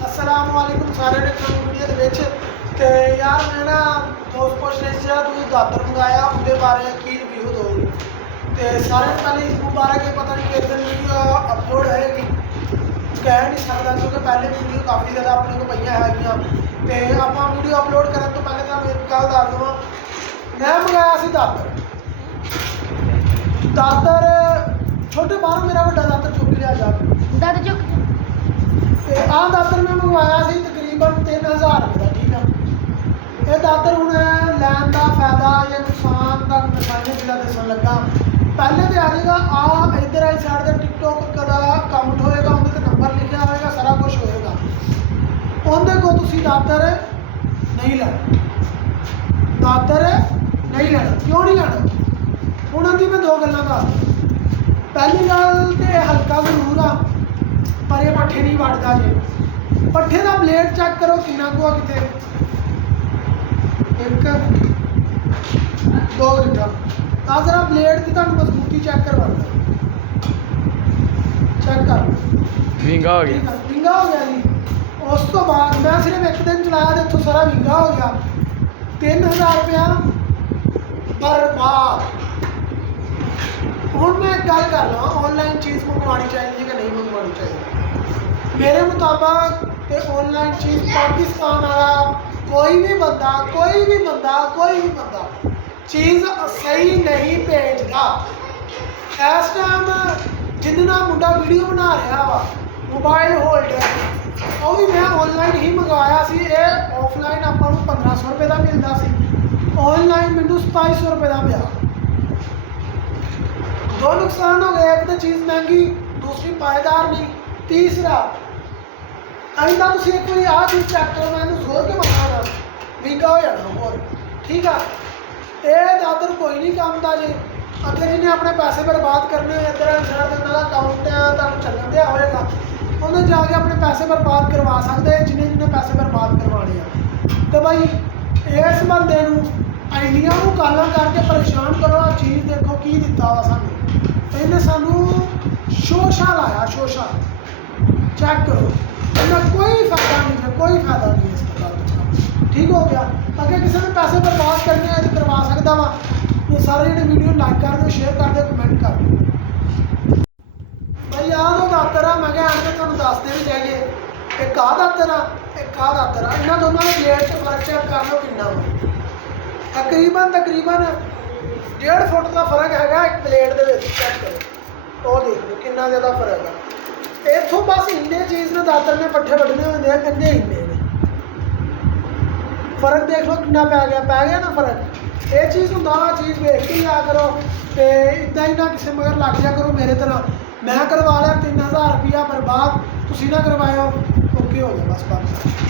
अस्सलामुअलैकुम सारे ने वीडियो ਦੇ ਵਿੱਚ ਤੇ ਯਾਰ ਮੈਂ ਨਾ ਦੋਸਤ ਪੁੱਛ ਰਿਹਾ ਸੀ ਤੂੰ ਦਾਤਰ ਮੰਗਾਇਆ ਉਹਦੇ ਬਾਰੇ ਕੀ ਰਿਵਿਊ ਦੋਗੇ ਤੇ ਸਾਰਿਆਂ ਨੂੰ ਪਹਿਲੇ ਇਸ ਮੁਬਾਰਕ ਹੈ ਪਤਾ ਨਹੀਂ ਕਿਸ ਦਿਨ ਵੀਡੀਓ ਅਪਲੋਡ ਹੋਏਗੀ ਕਹਿ ਨਹੀਂ ਸਕਦਾ ਕਿਉਂਕਿ ਪਹਿਲੇ ਵੀਡੀਓ ਕਾਫੀ ਜ਼ਿਆਦਾ ਆਪਣੇ ਕੋਲ ਪਈਆਂ ਹੈਗੀਆਂ ਤੇ ਆਪਾਂ ਵੀਡੀਓ ਅਪਲੋਡ ਕਰਨ ਤੋਂ ਪਹਿਲੇ ਤੁਹਾਨੂੰ ਇੱਕ ਗੱਲ ਦੱਸ ਦਵਾਂ ਮੈਂ ਮੰਗਾਇਆ ਸੀ ਦਾਤਰ ਛੋਟੇ ਬਾਹਰੋਂ ਮੇਰਾ ਵੱਡਾ ਦਾਤਰ ਚੁੱਕ ਲਿਆ ਜਾ ਦਾਤਰ ਚੁੱਕ ਤੇ ਆਹ ਦਾਤਰ ਮੈਂ ਮੰਗਵਾਇਆ ਸੀ ਤਕਰੀਬਨ 3000 ਰੁਪਏ ਦਾ। ਠੀਕ ਆ ਇਹ ਦਾਤਰ ਹੁਣ ਲੈਣ ਦਾ ਫਾਇਦਾ ਜਾਂ ਨੁਕਸਾਨ ਦਾ ਨਿਸ਼ਾਨੀ ਜਿਹੜਾ ਦੱਸਣ ਲੱਗਾ ਪਹਿਲੇ ਤੇ ਆ ਜਾਏਗਾ ਆ ਇੱਧਰ ਆਈ ਸਾਈਡ ਤੇ ਟਿਕਟੋਕ ਦਾ ਅਕਾਊਂਟ ਹੋਏਗਾ ਉਹਦੇ ਤੇ ਨੰਬਰ ਲਿਖਿਆ ਹੋਏਗਾ ਸਾਰਾ ਕੁਝ ਹੋਏਗਾ ਉਹਦੇ ਕੋਲ ਤੁਸੀਂ ਦਾਤਰ ਨਹੀਂ ਲੈਣਾ ਕਿਉਂ ਨਹੀਂ ਲੈਣਾ ਉਹਨਾਂ ਦੀ ਮੈਂ ਦੋ ਗੱਲਾਂ ਦੱਸਦਾ ਪਹਿਲੀ ਗੱਲ ਤੇ ਹਲਕਾ ਜ਼ਰੂਰ ਆ ਪਰ ਇਹ ਪੱਠੇ ਨਹੀਂ ਵੱਢਦਾ ਜੇ ਪੱਠੇ ਦਾ ਬਲੇਡ ਚੈੱਕ ਕਰੋ ਕਿੰਨਾ ਕੁ ਆ ਕਿਤੇ 1 2 ਘੰਟਾ ਤਾਂ ਜ਼ਰਾ ਬਲੇਡ ਦੀ ਤੁਹਾਨੂੰ ਮਜ਼ਬੂਤੀ ਚੈੱਕ ਕਰਵਾਉਣਾ ਚੈੱਕ ਕਰ ਵਿੰਗਾ ਹੋ ਗਿਆ ਵਿੰਗਾ ਹੋ ਗਿਆ ਜੀ ਉਸ ਤੋਂ ਬਾਅਦ ਮੈਂ ਸਿਰਫ ਇੱਕ ਦਿਨ ਚਲਾਇਆ ਤੇ ਇੱਥੋਂ ਸਾਰਾ ਵਿੰਗਾ ਹੋ ਗਿਆ 3000 ਰੁਪਇਆ ਬਰਬਾਦ। ਹੁਣ ਮੈਂ ਗੱਲ ਕਰ ਲਵਾਂ ऑनलाइन चीज़ मंगवानी चाहिए कि नहीं मंगवानी चाहिए मेरे मुताबिक ते ऑनलाइन चीज़ पाकिस्तान वाला कोई भी बंदा चीज़ सही नहीं भेजता। इस टाइम जिन्ना मुंडा वीडियो बना रहा वा मोबाइल होल्डर वो भी मैं ऑनलाइन ही मंगवाया सी ये ऑफलाइन आपां नूं 1500 रुपये का मिलता सी ऑनलाइन मैनूं 2700 रुपये का पिया। दो नुकसान हो गए एक तो चीज़ महंगी दूसरी पायदार नहीं तीसरा आइंदा तुम एक बार आ चीज़ चेक करो मैं जोर के मंगाना विंगा हो जाना होर ठीक है ये दादर कोई नहीं काम का जे अगर जिन्हें अपने पैसे बर्बाद करने इधर उन्होंने अकाउंट तुम चलन दिया होगा उन्हें जाके अपने पैसे बर्बाद करवा सकते हैं जिन्हें पैसे बर्बाद करवाने हैं तो भाई इस बंदे आइडिया को काला करके परेशान करो आ चीज़ देखो की दिता वा सानू इन्हें सानू शोशा लाया शोशा चेक करो इन्हें कोई फायदा नहीं है इस प्रकार ठीक हो गया अगर किसी ने पैसे बर्बाद करने हैं तो करवा सकता वा ये सारे जो वीडियो लाइक कर दो शेयर कर दो कमेंट कर दो भाई याद हो दातर आ मैं आन के तुहानू दसते भी जाइए एक आ दातर आ एक आ दातर आ इन्होंने दोनों के रेट से फर्क चेक कर लो कितना तकरीबन 1.5 फुट का फर्क है एक प्लेट के चेक करो और देख लो कितना ज़्यादा फर्क है इतों बस इन्ने चीज़ ने दातर ने पट्ठे वड्डने होंगे इन्ने ने फर्क देख लो कितना पै गया ना फर्क ये चीज़ होंगे चीज़ वेख के लिया करो तो इदा ही ना किसी मगर लग जा करो मेरे तरह मैं करवा लिया 3000 रुपया बर्बाद तुम ना करवाओ ओके हो गया बस।